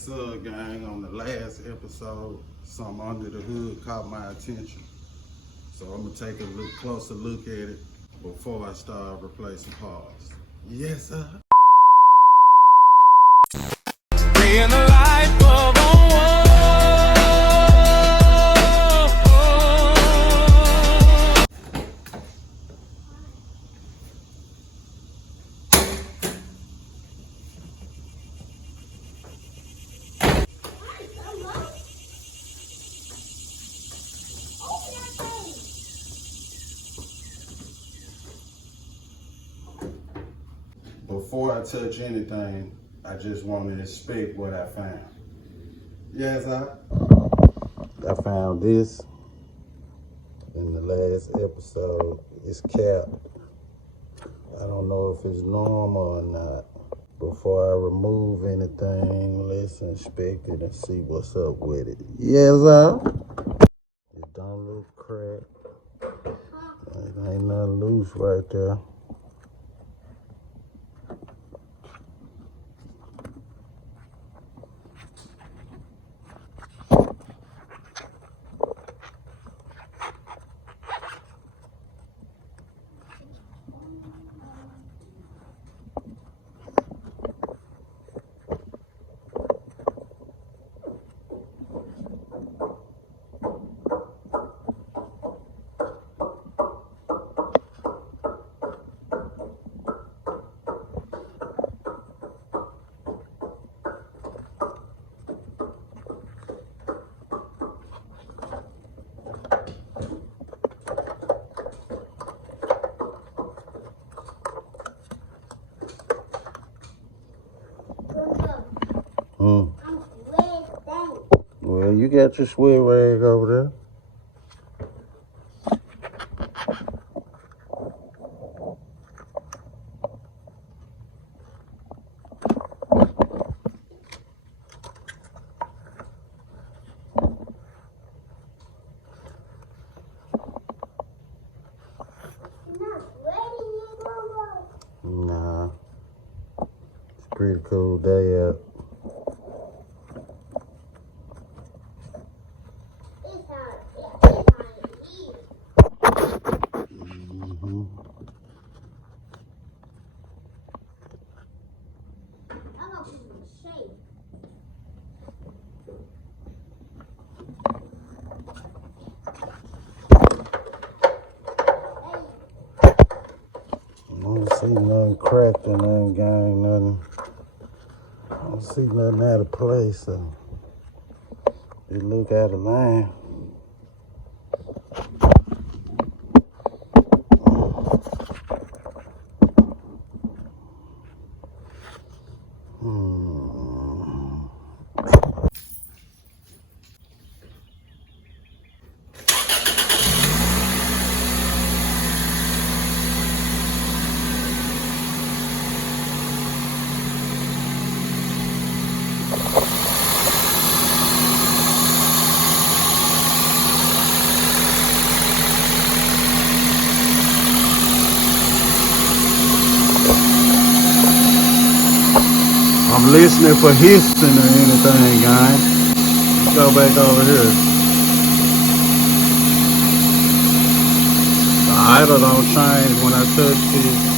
Yes, sir, gang. On the last episode, something under the hood caught my attention. So I'm gonna take a closer look at it before I start replacing parts. Yes, sir. Being a light bulb on wall. Before I touch anything, I just want to inspect what I found. Yes, I found this in the last episode. It's capped. I don't know if it's normal or not. Before I remove anything, let's inspect it and see what's up with it. Yes, it don't look cracked. It ain't nothing loose right there. Well, you got your sweat rag over there. Nah, it's a pretty cool day out. I don't see nothing cracked or nothing, gang, nothing. I don't see nothing out of place, so it look out of line. I'm listening for hissing or anything, guys. Let's go back over here. The idle don't change when I touch it.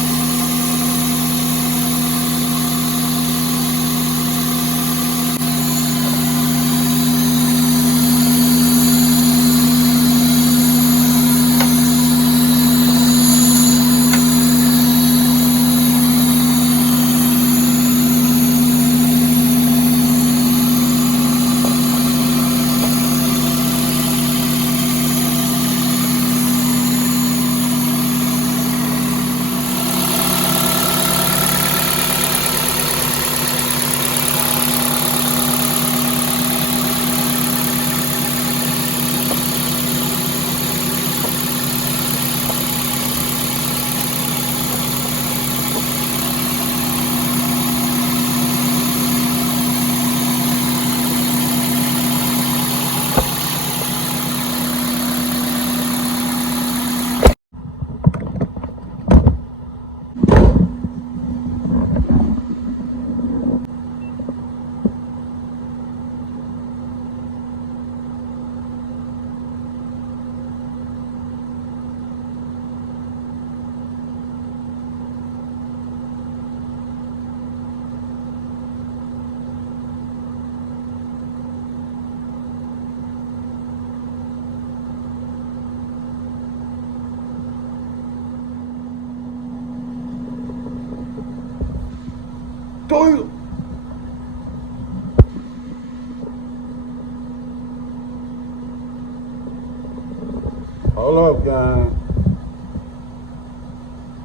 Hold up, gang.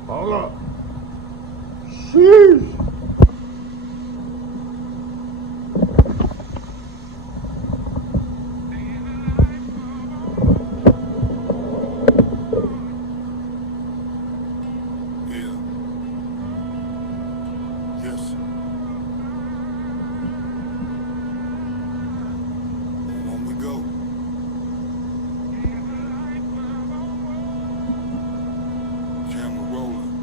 Hold up. Sheesh. Yeah. Yes. On we go. Camera rolling.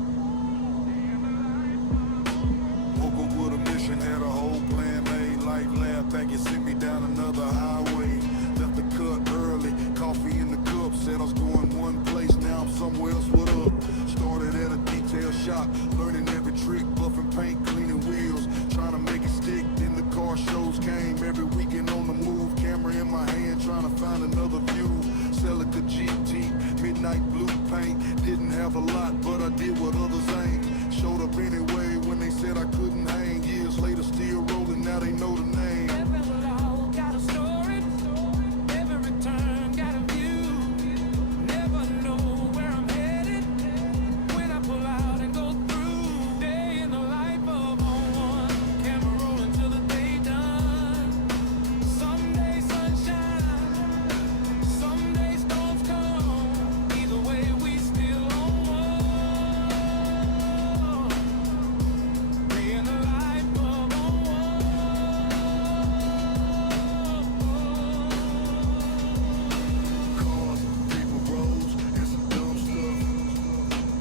Woke up with a mission, had a whole plan made. Life lab, think it sent me down another highway. Left the cut early, coffee in the cup. Said I was going one place, now I'm somewhere else. What up? Started at a detail shop, learning every trick, buffing paint, cleaning wheels, trying to make it stick. Then the car shows came every weekend on the move. Camera in my hand, trying to find another view. Celica GT, midnight blue paint. Didn't have a lot, but I did what others ain't. Showed up anyway when they said I couldn't hang. Years later, still rolling, now they know the name. Every road got a story, every turn got a view. Never know where I'm headed when I pull out and go through. Day in the life of one, camera rolling till the day done. Someday sunshine, someday storms come. Either way, we still on one. Day in the life of one. Cars, paper roads, and some dumb stuff.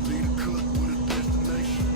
Lead a cut with a destination.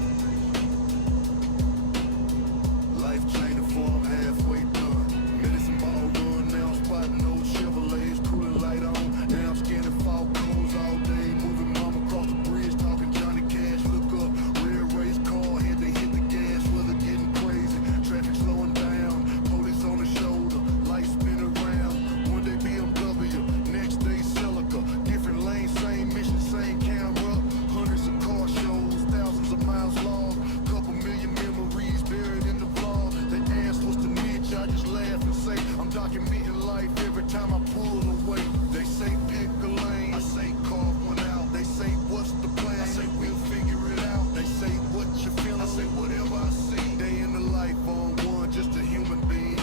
Life changing before I'm halfway done. Medicine ball run, now I'm spotting old Chevrolets, cooling light on. Now I'm scanning Falcons all day, moving mom across the bridge, talking Johnny Cash. Look up, red race car, had to hit the gas, weather getting crazy, traffic slowing down, police on the shoulder, lights spin around. One day BMW, next day Celica, different lanes, same mission, same camera. Hundreds of car shows, thousands of miles long, couple million memories buried in the vlog. They ask what's the niche, I just laugh and say I'm documenting life every time I pull away. They say pick a lane, I say carve one out. They say what's the plan, I say we'll figure it out. They say what you feeling, I say whatever I see. Day in the life on one, just a human being.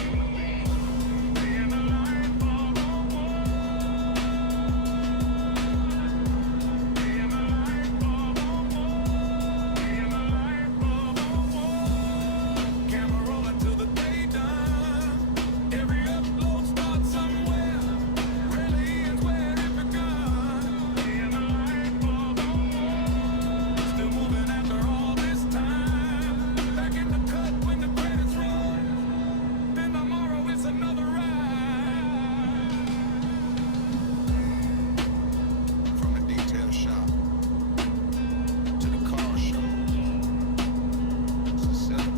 Day in the life of one. Day in the life of one. Day in the life of one. Camera rolling till the day done. Every upload starts somewhere. Rarely ends where it begun. Day in the life of one. Still moving after all this time. Back in the cut when the credits roll. Then tomorrow it's another ride. From the detail shop to the car show to the cellar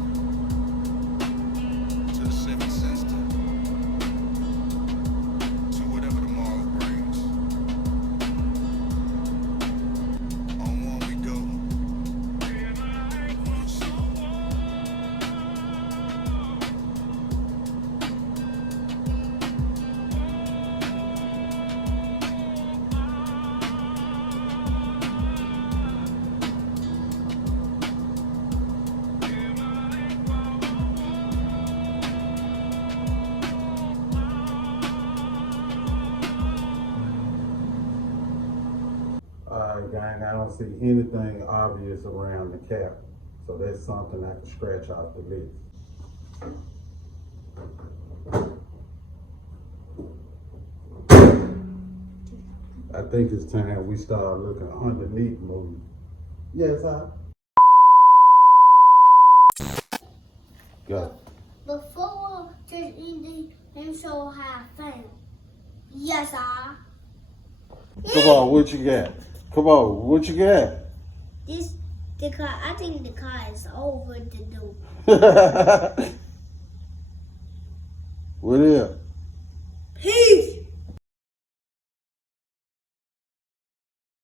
to the seven sister to whatever tomorrow brings. On one we go. Alright, gang, I don't see anything obvious around the cap. So that's something I can scratch off the list. I think it's time we start looking underneath movies. Yes, I. Go. Before just ending and show how I found. Yes, I. Come on, what you got? Come on, what you got? The car. I think the car is over to do. What is?